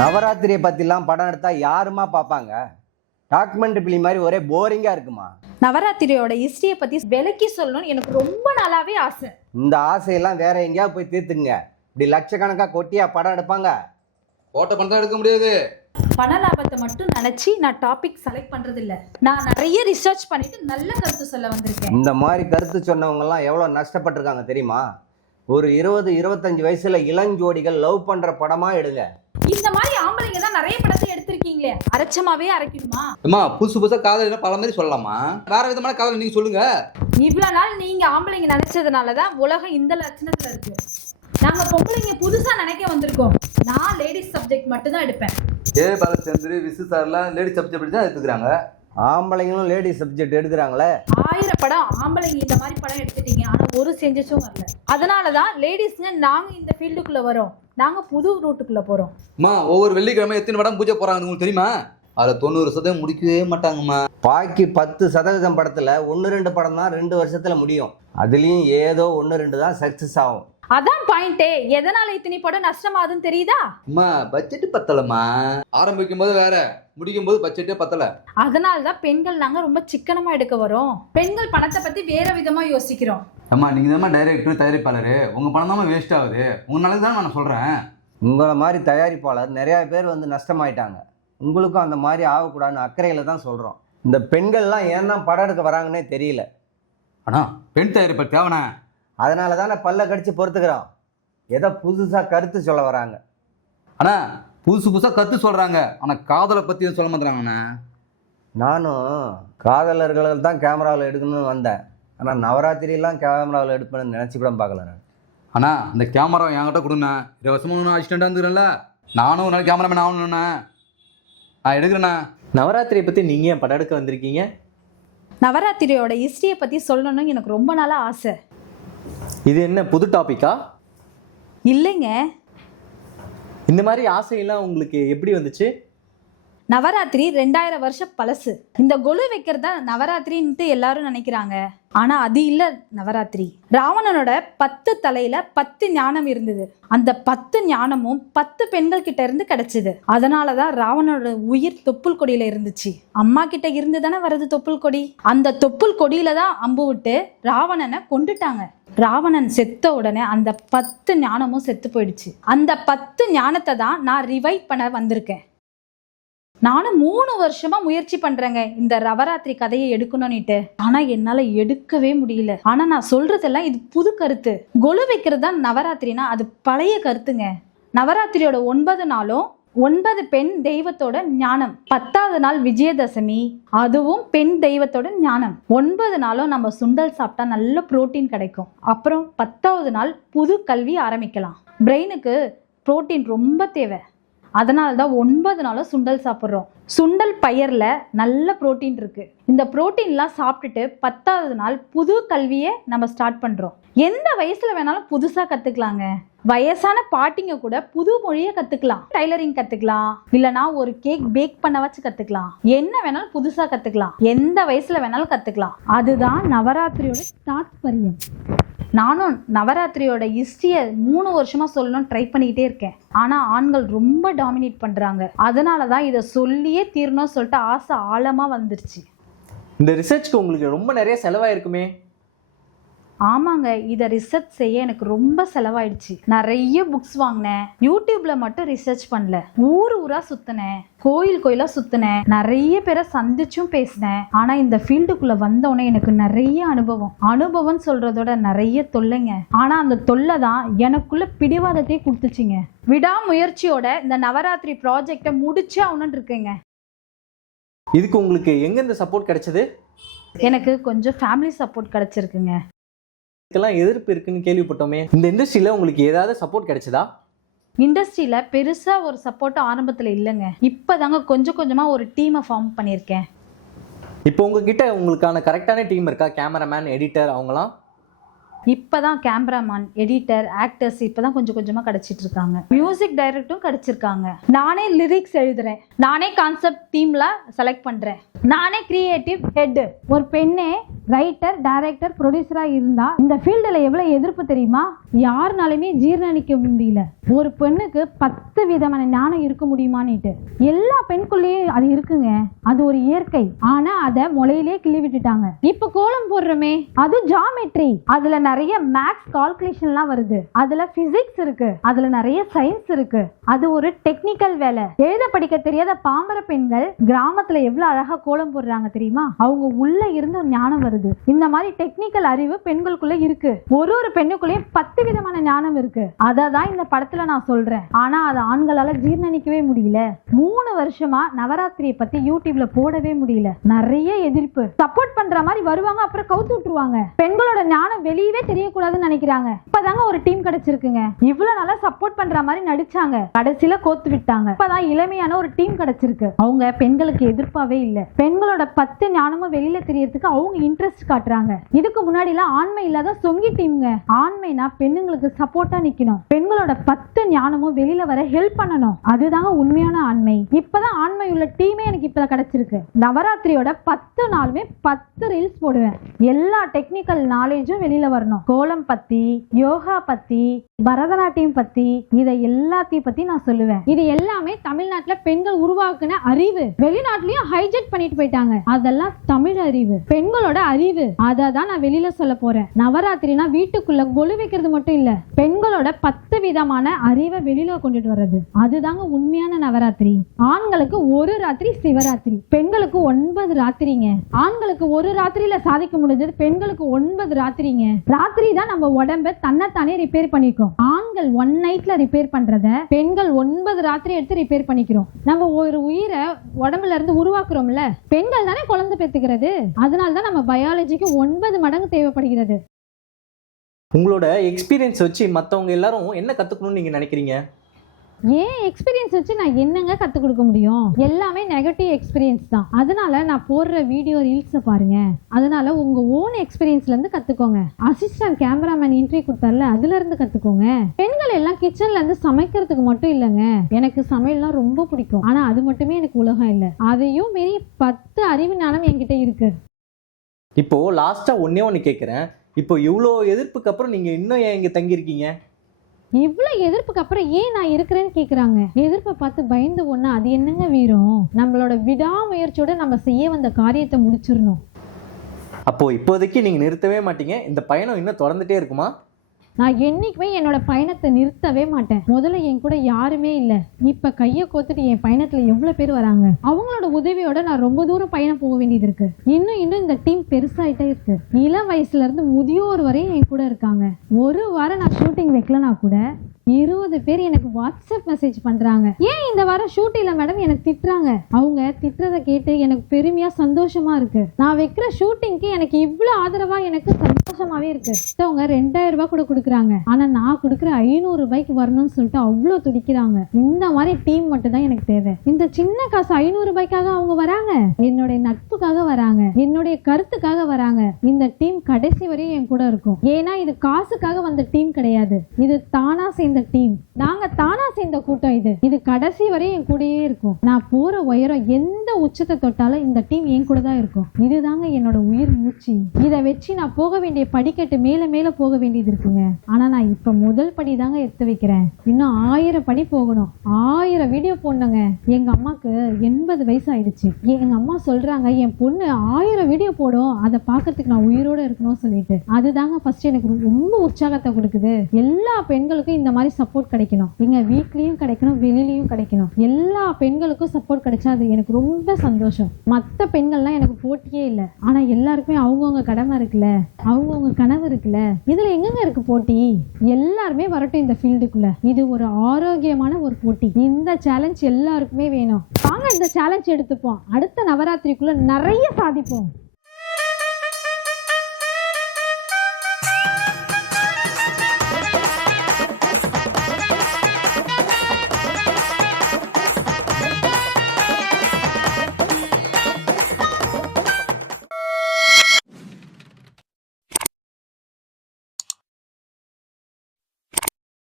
நவராத்திரியை பற்றிலாம் படம் எடுத்தால் யாருமா பார்ப்பாங்க? டாக்குமெண்ட்ரி ஃபிலிம் மாதிரி ஒரே போரிங்காக இருக்குமா? நவராத்திரியோட ஹிஸ்டரியை பற்றி விளக்கி சொல்லணும்னு எனக்கு ரொம்ப நாளாவே ஆசை. இந்த ஆசையெல்லாம் வேற எங்கேயாவது போய் தீர்த்துங்க. இப்படி லட்சக்கணக்காக கொட்டியா படம் எடுப்பாங்க? போட்ட பணம் எடுக்க முடியாது. பண லாபத்தை மட்டும் நினைச்சு நான் டாபிக் செலக்ட் பண்றது இல்ல. நான் நிறைய ரிசர்ச் பண்ணிட்டு நல்ல கருத்து சொல்ல வந்திருக்கேன். இந்த மாதிரி கருத்து சொன்னவங்கலாம் எவ்வளோ நஷ்டப்பட்டிருக்காங்க தெரியுமா? ஒரு 20-25 வயசுல இளஞ்சோடிகள் லவ் பண்ற படமா எடுங்க. இந்த மாதிரி ஆம்பளைங்க தான் நிறைய படத்தை எடுத்திருக்கீங்களே, அரைச்சமாவே அரைக்கணுமா? அம்மா புதுசு புதுசா காதல் பல மாதிரி சொல்லலாமா? வேற விதமான காதல் நீங்க சொல்லுங்க. இவ்வளவு நாள் நீங்க ஆம்பளைங்க நினைச்சதுனாலதான் உலகம் இந்த லட்சணத்துல இருக்கு. நாங்க பொம்பளைங்க புதுசா நினைக்க வந்திருக்கோம். நான் லேடிஸ் சப்ஜெக்ட் மட்டும் தான் எடுப்பேன். பாலச்சந்திர விசு சார்லாம் லேடி சப்ஜெக்ட் தான் எடுத்துக்கிறாங்க. ஆம்பளைங்களும் லேடி சப்ஜெக்ட் எடுக்கிறாங்களே. 1000 படம் ஆம்பளைங்க இந்த மாதிரி படம் எடுத்துட்டீங்க, ஆனா ஒரு செஞ்சச்சும் வரல. அதனாலதான் லேடிஸ்ங்க நாங்க இந்த ஃபீல்டுக்குள்ள வரோம். நாங்க புது ரூட்டுக்குள்ள போறோம். அம்மா ஒவ்வொரு வெள்ளிக்கிழமை எத்தனை படம் பூஜை போறாங்க உங்களுக்கு தெரியுமா? அதுல 90% முடிக்கவே மாட்டாங்கம்மா. பாக்கி 10% படத்துல 1-2 படம் தான் 2 வருஷத்துல முடியும். அதுலயும் ஏதோ 1-2 தான் சக்சஸ் ஆகும். அதான் பாயிண்டே. எதனால இத்தனை படம் நஷ்டமாகுதுன்னு தெரியுதா? அம்மா பட்ஜெட் பத்தலம்மா. ஆரம்பிக்கும் போது வேற, முடிக்கும் போது பட்ஜெட்டே பத்தல. அதனாலதான் பெண்கள் நாங்க ரொம்ப சிக்கனமா எடுக்க வரோம். பெண்கள் பணத்தை பத்தி வேற விதமா யோசிக்கிறோம். அம்மா நீங்க தான் டைரக்டர் தயாரிப்பாளரு, உங்க பணம் தான் வேஸ்ட் ஆகுது. உங்களால தான் நான் சொல்றேன். உங்களை மாதிரி தயாரிப்பாளர் நிறைய பேர் வந்து நஷ்டமாயிட்டாங்க. உங்களுக்கும் அந்த மாதிரி ஆகக்கூடாதுன்னு அக்கறையில தான் சொல்றோம். இந்த பெண்கள்லாம் ஏன் தான் படம் எடுக்க வராங்கன்னே தெரியல. ஆனா பெண் தயாரிப்பார் தேவனா, அதனால தானே பல்ல கடிச்சு பொறுத்துக்கிறோம். ஏதோ புதுசா கருத்து சொல்ல வராங்க. ஆனா புதுசு புதுசா கத்து சொல்றாங்க, ஆனா காதலை பத்தி சொல்ல மாட்டாங்கண்ணா. நானும் காதலர்கள் தான் கேமராவில் எடுக்கணும்னு வந்தேன். ஆனால் நவராத்திரியெல்லாம் கேமராவில் எடுப்பேன்னு நினச்சி கூட பார்க்கல நான். அண்ணா இந்த கேமரா என்கிட்ட கொடுண்ணா. 20 வருஷமா நான் அசிஸ்டண்டாக இருந்துக்கிறேன்ல, நானும் ஒரு நாள் கேமராமேன் ஆகணுண்ணா. நான் எடுக்கிறேண்ணா. நவராத்திரியை பற்றி நீங்கள் ஏன் படம் எடுக்க வந்திருக்கீங்க? நவராத்திரியோட ஹிஸ்டரியை பத்தி சொல்லணும்னு எனக்கு ரொம்ப நாளா ஆசை. இது என்ன புது டாபிக்கா? இல்லைங்க, இந்த மாதிரி ஆசையெல்லாம் உங்களுக்கு எப்படி வந்துச்சு? நவராத்திரி 2000 வருஷம் பழசு. இந்த கொலு வைக்கிறதா நவராத்திரின்ட்டு எல்லாரும் நினைக்கிறாங்க. ஆனா அது இல்ல நவராத்திரி. ராவணனோட 10 தலையில 10 ஞானம் இருந்தது. அந்த 10 ஞானமும் 10 பெண்கள் கிட்ட இருந்து கிடைச்சது. அதனாலதான் ராவணனோட உயிர் தொப்புள் கொடியில இருந்துச்சு. அம்மா கிட்ட இருந்து தானே வருது தொப்புள் கொடி. அந்த தொப்புள் கொடியில தான் அம்பு விட்டு ராவணனை கொண்டுட்டாங்க. ராவணன் செத்த உடனே அந்த 10 ஞானமும் செத்து போயிடுச்சு. அந்த 10 ஞானத்தை தான் நான் ரிவைவ் பண்ண வந்திருக்கேன். நானும் 3 வருஷமா முயற்சி பண்றேங்க இந்த நவராத்திரி கதையை எடுக்கணும்னுட்டு. ஆனா என்னால எடுக்கவே முடியல. ஆனா நான் சொல்றதெல்லாம் இது புது கருத்து. கொலு வைக்கிறது தான் நவராத்திரினா அது பழைய கருத்துங்க. நவராத்திரியோட 9 நாளும் 9 பெண் தெய்வத்தோட ஞானம். 10வது நாள் விஜயதசமி, அதுவும் பெண் தெய்வத்தோட ஞானம். 9 நாளும் நம்ம சுண்டல் சாப்பிட்டா நல்ல புரோட்டீன் கிடைக்கும். அப்புறம் 10வது நாள் புது கல்வி ஆரம்பிக்கலாம். பிரெயினுக்கு புரோட்டீன் ரொம்ப தேவை. அதனால தான் 9 நாளும் சுண்டல் சாப்பிட்றோம். சுண்டல் பயிரில் நல்ல புரோட்டீன் இருக்கு. இந்த புரோட்டீன்லாம் சாப்பிட்டுட்டு 10வது நாள் புது கல்வியை நம்ம ஸ்டார்ட் பண்ணுறோம். எந்த வயசுல வேணாலும் புதுசாக கற்றுக்கலாங்க. வயசான பாட்டிங்க கூட புது மொழியை கற்றுக்கலாம். டைலரிங் கற்றுக்கலாம், இல்லைனா ஒரு கேக் பேக் பண்ண வச்சு கற்றுக்கலாம். என்ன வேணாலும் புதுசாக கற்றுக்கலாம். எந்த வயசுல வேணாலும் கற்றுக்கலாம். அதுதான் நவராத்திரியோட தாத்பரியம். நானும் நவராத்திரியோட ஹிஸ்டரியை 3 வருஷமா சொல்லணும்னு ட்ரை பண்ணிக்கிட்டே இருக்கேன். ஆனால் ஆண்கள் ரொம்ப டாமினேட் பண்ணுறாங்க. அதனால தான் இதை சொல்லியே தீரணும்னு சொல்லிட்டு ஆசை ஆழமாக வந்துருச்சு. இந்த ரிசர்ச்க்கு உங்களுக்கு ரொம்ப நிறைய செலவாயிருக்குமே? ஆமாங்க, இதை ரிசர்ச் செய்ய எனக்கு ரொம்ப செலவாயிடுச்சு. நிறைய புக்ஸ் வாங்கினேன். யூடியூப்ல மட்டும் ரிசர்ச் பண்ணல, ஊர் ஊரா சுத்தினேன், கோயில் கோயிலா சுத்தினேன், நிறைய பேரை சந்திச்சும் பேசினேன். ஆனா இந்த ஃபீல்டுக்குள்ள வந்தோடனே எனக்கு நிறைய அனுபவம் சொல்றதோட நிறைய தொல்லைங்க. ஆனா அந்த தொல்லை தான் எனக்குள்ள பிடிவாதத்தையே கொடுத்துச்சிங்க. விடாமுயற்சியோட இந்த நவராத்திரி ப்ராஜெக்டை முடிச்சு ஆகணும்னு இருக்கேங்க. இதுக்கு உங்களுக்கு எங்க இந்த சப்போர்ட் கிடைச்சது? எனக்கு கொஞ்சம் ஃபேமிலி சப்போர்ட் கிடைச்சிருக்குங்க. இதுக்கெல்லாம் எதிர்ப்பு இருக்குன்னு கேள்விப்பட்டோமே. இந்த இண்டஸ்ட்ரியில உங்களுக்கு ஏதாவது சப்போர்ட் கிடைச்சதா? இண்டஸ்ட்ரியில பெருசா ஒரு சப்போர்ட் ஆரம்பத்துல இல்லைங்க. இப்பதாங்க கொஞ்சம் கொஞ்சமா ஒரு டீமை ஃபார்ம் பண்ணியிருக்கேன். இப்போ உங்ககிட்ட உங்களுக்கான கரெக்டான டீம் இருக்கா? கேமராமேன், எடிட்டர் அவங்களாம்? இப்பதான் கேமராமேன், எடிட்டர், ஆக்டர்ஸ் இப்பதான் கொஞ்சம் கொஞ்சமா கிடைச்சிட்டு இருக்காங்க. மியூசிக் டைரக்டரும் கிடைச்சிருக்காங்க. நானே லிரிக்ஸ் எழுதுறேன், நானே கான்செப்ட் டீம்ல செலக்ட் பண்றேன், நானே கிரியேட்டிவ் ஹெட். ஒரு பெண்ணே ரைட்டர், டைரக்டர், ப்ரொடியூசரா இருந்தா இந்த ஃபீல்டுல எவ்வளவு எதிர்ப்பு தெரியுமா? யாருனாலுமே ஜீர்ணிக்க முடியல. ஒரு பெண்ணுக்கு 10 விதமான ஞானம் இருக்க முடியுமான்னுட்டு. எல்லா பெண்குள்ளேயும் அது இருக்குங்க, அது ஒரு இயற்கை. ஆனா அதை முளையிலே கிள்ளி விட்டுட்டாங்க. இப்ப கோலம் போடுறோமே, அது ஜாமெட்ரி, அதுல நிறைய மேக்ஸ் கால்குலேஷன்லாம் வருது, அதுல பிசிக்ஸ் இருக்கு, அதுல நிறைய சயின்ஸ் இருக்கு. அது ஒரு டெக்னிக்கல் வேலை. எழுத படிக்க தெரியாத பாமர பெண்கள் கிராமத்துல எவ்வளவு அழகா கோலம் போடுறாங்க தெரியுமா? அவங்க உள்ள இருந்து ஞானம் வருது. இந்த மாதிரி டெக்னிக்கல் அறிவு பெண்களுக்குள்ள இருக்கு. ஒரு பெண்ணுக்குள்ளேயும் 10 விதமான ஞானம் இருக்கு. அததான் இந்த படத்துல நான் சொல்றேன். ஆனா அதை ஆண்களால ஜீர்ணிக்கவே முடியல. 3 வருஷமா நவராத்திரியை பத்தி யூடியூப்ல போடவே முடியல. நிறைய எதிர்ப்பு. சப்போர்ட் பண்ற மாதிரி வருவாங்க, அப்புறம் கவுத்து விட்டுருவாங்க. பெண்களோட ஞானம் வெளியவே தெரியக்கூடாதுன்னு நினைக்கிறாங்க. இப்பதாங்க ஒரு டீம் கிடைச்சிருக்குங்க. இவ்வளவு நாளா சப்போர்ட் பண்ற மாதிரி நடிச்சாங்க, கடைசியில கோத்து விட்டாங்க. இப்பதான் இளமையான ஒரு டீம் கிடைச்சிருக்கு. அவங்க பெண்களுக்கு எதிர்ப்பாவே இல்ல. பெண்களோட 10 ஞானமும் வெளியில தெரியறதுக்கு அவங்க இன்ட்ரெஸ்ட் காட்டுறாங்க. இதுக்கு முன்னாடி எல்லாம் ஆண்மை இல்லாத சொங்கி டீம்ங்க. ஆண்மைனா பெண்ணுங்களுக்கு சப்போர்ட்டா நிக்கணும், பெண்களோட 10 ஞானமும் வெளியில வர ஹெல்ப் பண்ணணும். அதுதாங்க உண்மையான ஆண்மை. இப்பதான் ஆண்மை உள்ள டீமே எனக்கு இப்பதான் கிடைச்சிருக்கு. நவராத்திரியோட 10 நாளுமே 10 ரீல்ஸ் போடுவேன். எல்லா டெக்னிக்கல் நாலேஜும் வெளியில வரணும். கோலம் பத்தி, யோகா பத்தி, பரதநாட்டியம் பத்தி, இதை எல்லாத்தையும் பத்தி நான் சொல்லுவேன். இது எல்லாமே தமிழ்நாட்டுல பெண்கள் உருவாக்குன அறிவு. வெளிநாட்டுலயும் ஹைஜெக் பண்ணிட்டு போயிட்டாங்க. அதெல்லாம் தமிழ் அறிவு, பெண்களோட அறிவு. அதை தான் நான் வெளியில சொல்ல போறேன். நவராத்திரினா வீட்டுக்குள்ள கொலு வைக்கிறது மட்டும் இல்ல, பெண்களோட 10 விதமான அறிவை வெளியில கொண்டுட்டு வர்றது. அதுதாங்க உண்மையான நவராத்திரி. ஆண்களுக்கு ஒரு ராத்திரி சிவராத்திரி, பெண்களுக்கு 9 ராத்திரிங்க. ஆண்களுக்கு ஒரு ராத்திரியில சாதிக்க முடிஞ்சது, பெண்களுக்கு 9 ராத்திரிங்க. ராத்திரி தான் நம்ம உடம்ப தன்னைத்தானே ரிப்பேர் பண்ணிக்கும். ஆண்கள் 1 நைட்ல ரிப்பேர் பண்றத பெண்கள் 9 ராத்திரி எடுத்து ரிப்பேர் பண்ணிக்கிறோம். நம்ம ஒரு உயிரை உடம்புல இருந்து உருவாக்குறோம்ல, பெண்கள் தானே குழந்தை பெத்துக்கிறது. அதனால தான் நம்ம பயாலஜிக்கு 9 மடங்கு தேவைப்படுகிறது. உங்களோட எக்ஸ்பீரியன்ஸ் வச்சு மற்றவங்க எல்லாரும் என்ன கற்றுக்கணும்னு நீங்கள் நினைக்கிறீங்க? ஏன் எக்ஸ்பீரியன்ஸ் வச்சு நான் என்னங்க கற்றுக் கொடுக்க முடியும்? எல்லாமே நெகட்டிவ் எக்ஸ்பீரியன்ஸ் தான். அதனால நான் போடுற வீடியோ ரீல்ஸை பாருங்க. அதனால உங்க ஓன் எக்ஸ்பீரியன்ஸ்ல இருந்து கத்துக்கோங்க. அசிஸ்டன்ட் கேமராமேன் இன்டர்வியூ கொடுத்தால, அதுல இருந்து கத்துக்கோங்க. பெண்கள் எல்லாம் கிச்சன்ல இருந்து சமைக்கிறதுக்கு மட்டும் இல்லைங்க. எனக்கு சமையல்லாம் ரொம்ப பிடிக்கும். ஆனா அது மட்டுமே எனக்கு உலகம் இல்லை. அதையும் மீறி 10 அறிவு ஞானம் என்கிட்ட இருக்கு. இப்போ லாஸ்டா ஒண்ணு கேட்குறேன். இப்போ இவ்வளோ எதிர்ப்புக்கு அப்புறம் நீங்க இன்னும் ஏன் இங்க தங்கியிருக்கீங்க? இவ்வளவு எதிர்ப்புக்கு அப்புறம் ஏன் நான் இருக்கிறேன்னு கேக்குறாங்க. எதிர்ப்பை பார்த்து பயந்து ஒண்ணு, அது என்னங்க வீரம்? நம்மளோட விடாமுயற்சியோட நம்ம செய்ய வந்த காரியத்தை முடிச்சிடணும். அப்போ இப்போதைக்கு நீங்க நிறுத்தவே மாட்டீங்க, இந்த பயணம் இன்னும் தொடர்ந்துட்டே இருக்குமா? நான் என்னைக்குமே என்னோட பயணத்தை நிறுத்தவே மாட்டேன். முதல்ல என் கூட யாருமே இல்லை. இப்ப கையை கோத்துட்டு என் பயணத்துல எவ்வளவு பேர் வராங்க. அவங்களோட உதவியோட நான் ரொம்ப தூரம் பயணம் போக வேண்டியது இருக்கு. இன்னும் இந்த டீம் பெருசாயிட்டே இருக்கு. இளம் வயசுல இருந்து முதியோர் வரையும் என் கூட இருக்காங்க. ஒரு வாரம் நான் ஷூட்டிங் வைக்கலனா கூட 20 பேர் எனக்கு வாட்ஸ்அப் மெசேஜ் பண்றாங்க. ஏன் இந்த வாரம் ஷூட் இல்ல மேடம் எனக்கு திட்டுறாங்க. அவங்க திட்டுறதை கேட்டு எனக்கு பெருமையா சந்தோஷமா இருக்கு. நான் வைக்கிற ஷூட்டிங்க்கு எனக்கு இவ்வளவு ஆதரவா எனக்கு சந்தோஷமாவே இருக்கு. அவங்க 2000 ரூபாய் கூட கொடுக்குறாங்க. ஆனா நான் கொடுக்குற 500 ரூபாய்க்கு வரணும்னு சொல்லிட்டு அவ்வளவு துடிக்கிறாங்க. இந்த மாதிரி டீம் மட்டும் தான் எனக்கு தேவை. இந்த சின்ன காசு 500 ரூபாய்க்காக அவங்க வராங்க, என்னுடைய நட்புக்காக வராங்க, என்னுடைய கருத்துக்காக வராங்க. இந்த டீம் கடைசி வரையும் என் கூட இருக்கும். ஏன்னா இது காசுக்காக வந்த டீம் கிடையாது. இது தானா சேர்ந்த டீம். நாங்க தானா சேர்ந்த கூட்டம். இது கடைசி வரை என் கூடயே இருக்கும். நான் போற உயரம் எந்த உச்சத்தை தொட்டாலும் இந்த டீம் என் கூட தான் இருக்கும். இதுதாங்க என்னோட உயிர் மூச்சு. இதை வச்சு நான் போக வேண்டிய படிக்கட்டு மேல மேல போக வேண்டியது இருக்குங்க. ஆனா நான் இப்ப முதல் படி தாங்க எடுத்து வைக்கிறேன். இன்னும் 1000 படி போகணும். 1000 வீடியோ போடணுங்க. எங்க அம்மாக்கு 80 வயசு ஆயிடுச்சு. எங்க அம்மா சொல்றாங்க என் பொண்ணு 1000 வீடியோ போடும், அதை பாக்குறதுக்கு நான் உயிரோட இருக்கணும்னு சொல்லிட்டு. அதுதாங்க ஃபர்ஸ்ட் எனக்கு ரொம்ப உற்சாகத்தை கொடுக்குது. எல்லா பெண்களுக்கும் இந்த மாதிரி சப்போர்ட் கிடைக்கணும். எங்க வீட்லயும் கிடைக்கணும், வெளியிலயும் கிடைக்கணும். எல்லா பெண்களுக்கும் சப்போர்ட் கிடைச்சா அது எனக்கு ரொம்ப சந்தோஷம். மற்ற பெண்கள்லாம் எனக்கு போட்டியே இல்லை. ஆனா எல்லாருக்குமே அவங்கவுங்க கடமை இருக்குல்ல, அவங்கவுங்க கனவு இருக்குல்ல. இதுல எங்கெங்க இருக்கு போட்டி? எல்லாருமே வரட்டும் இந்த ஃபீல்டுக்குள்ள. இது ஒரு ஆரோக்கியமான ஒரு போட்டி. இந்த சேலஞ்ச் எல்லாருக்குமே வேணும். வாங்க இந்த சேலஞ்ச் எடுத்துப்போம். அடுத்த நவராத்திரிக்குள்ள நிறைய சாதிப்போம்.